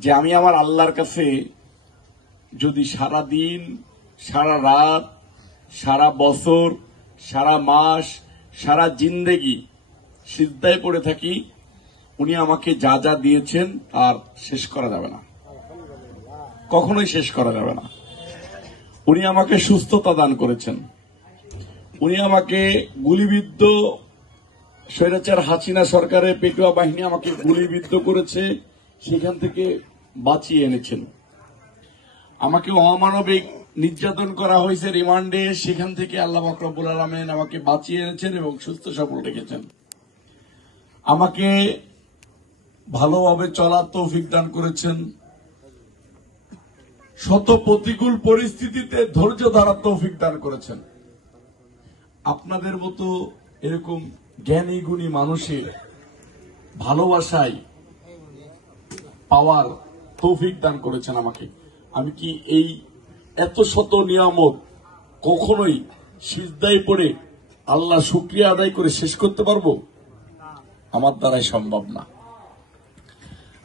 যে আমি আমার আল্লাহর কাছে যদি সারা দিন, সারা রাত, সারা বছর, সারা মাস, সারা জিন্দেগি সিজদায় পড়ে থাকি, উনি আমাকে যা যা দিয়েছেন আর শেষ করা যাবে না, কখনোই শেষ করা যাবে না। উনি আমাকে সুস্থতা দান করেছেন, উনি আমাকে গুলিবিদ্ধ স্বৈরাচার হাসিনা সরকারের পেটুয়া বাহিনী আমাকে গুলিবিদ্ধ করেছে, সেখান থেকে বাঁচিয়ে এনেছেন। আমাকে অমানবিক নির্যাতন করা হয়েছে রিমান্ডে, সেখান থেকে আল্লাহ পাক রব্বুল আলামিন আমাকে বাঁচিয়ে এনেছেন এবং সুস্থ সবল রেখেছেন। আমাকে ভালোভাবে চলার তৌফিক দান করেছেন, শত প্রতিকূল পরিস্থিতিতে ধৈর্য ধরার তৌফিক দান করেছেন। আপনাদের মতো এরকম জ্ঞানী গুণী মানুষের ভালোবাসায় পাওয়ার তৌফিক দান করেছেন আমাকে। আমি কি এই এত শত নিয়ামত কখনোই সিজদায় পড়ে আল্লাহ শুকরিয়া আদায় করে শেষ করতে পারবো? আমার দ্বারাই সম্ভব না।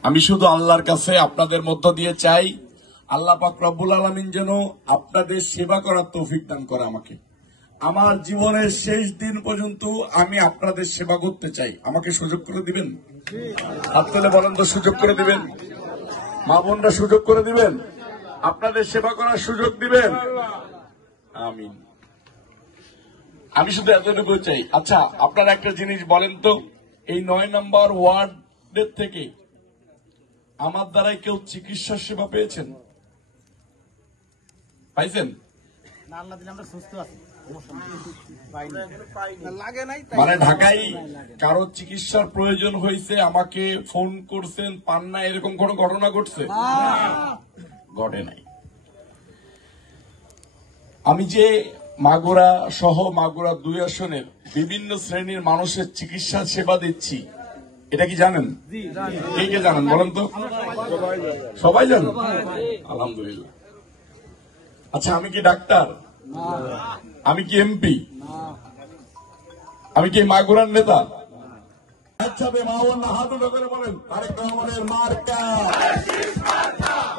আমি শুধু আল্লাহর কাছে আপনাদের মধ্য দিয়ে চাই, আল্লাহ পাক রব্বুল আলামিন যেন আপনাদের সেবা করার তৌফিক দান করে আমাকে। আমার জীবনের শেষ দিন পর্যন্ত আমি আপনাদের সেবা করতে চাই। আমাকে সুযোগ করে দিবেন? হাত তুলে বলেন তো, সুযোগ করে দিবেন? মা বোনরা সুযোগ করে দিবেন? আপনাদের সেবা করার সুযোগ দিবেন? আমিন। আমি শুধু এতটুকু চাই। আচ্ছা, আপনারা একটা জিনিস বলেন তো, এই 9 নম্বর ওয়ার্ডের থেকে আমার দ্বারাই কেউ চিকিৎসা সেবা পেয়েছেন? পাইছেন? মানে ঢাকায় কারো চিকিৎসার প্রয়োজন হয়েছে, আমাকে ফোন করছেন, পান না, এরকম কোন ঘটনা ঘটছে? ঘটে নাই। আমি যে মাগুরা সহ মাগুরা 2 আসনের বিভিন্ন শ্রেণীর মানুষের চিকিৎসা সেবা দিচ্ছি, এটা কি জানেন? কে কে জানেন বলেন তো? সবাই জানেন? আলহামদুলিল্লাহ। আচ্ছা, আমি কি ডাক্তার? আমি কি এমপি? আমি কি মাগুরার নেতা? আচ্ছা, মা-বোনরা হাত উঁচু করে বলেন, তারেক রহমানের মার্কা,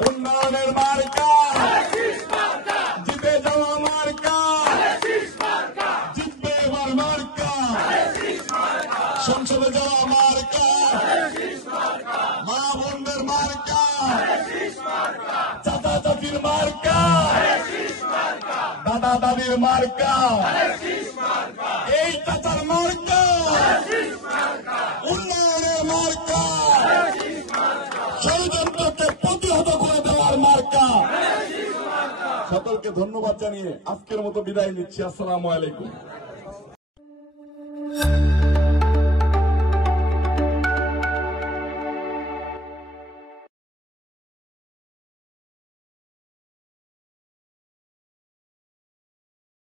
উন্নয়নের মার্কা, জিতে যাওয়া মার্কা, জিতবে এবার মার্কা, সংসদে যাওয়া মার্কা, মা বোনদের মার্কা, চাচা চাচির মার্কা, দাদা দাদির মার্কা, এই চাচার মার্কা, উন্নয়নের মার্কা, ষড়যন্ত্রকে প্রতিহত করে দেওয়ার মার্কা। সকলকে ধন্যবাদ জানিয়ে আজকের মতো বিদায় নিচ্ছি। আসসালামু আলাইকুম।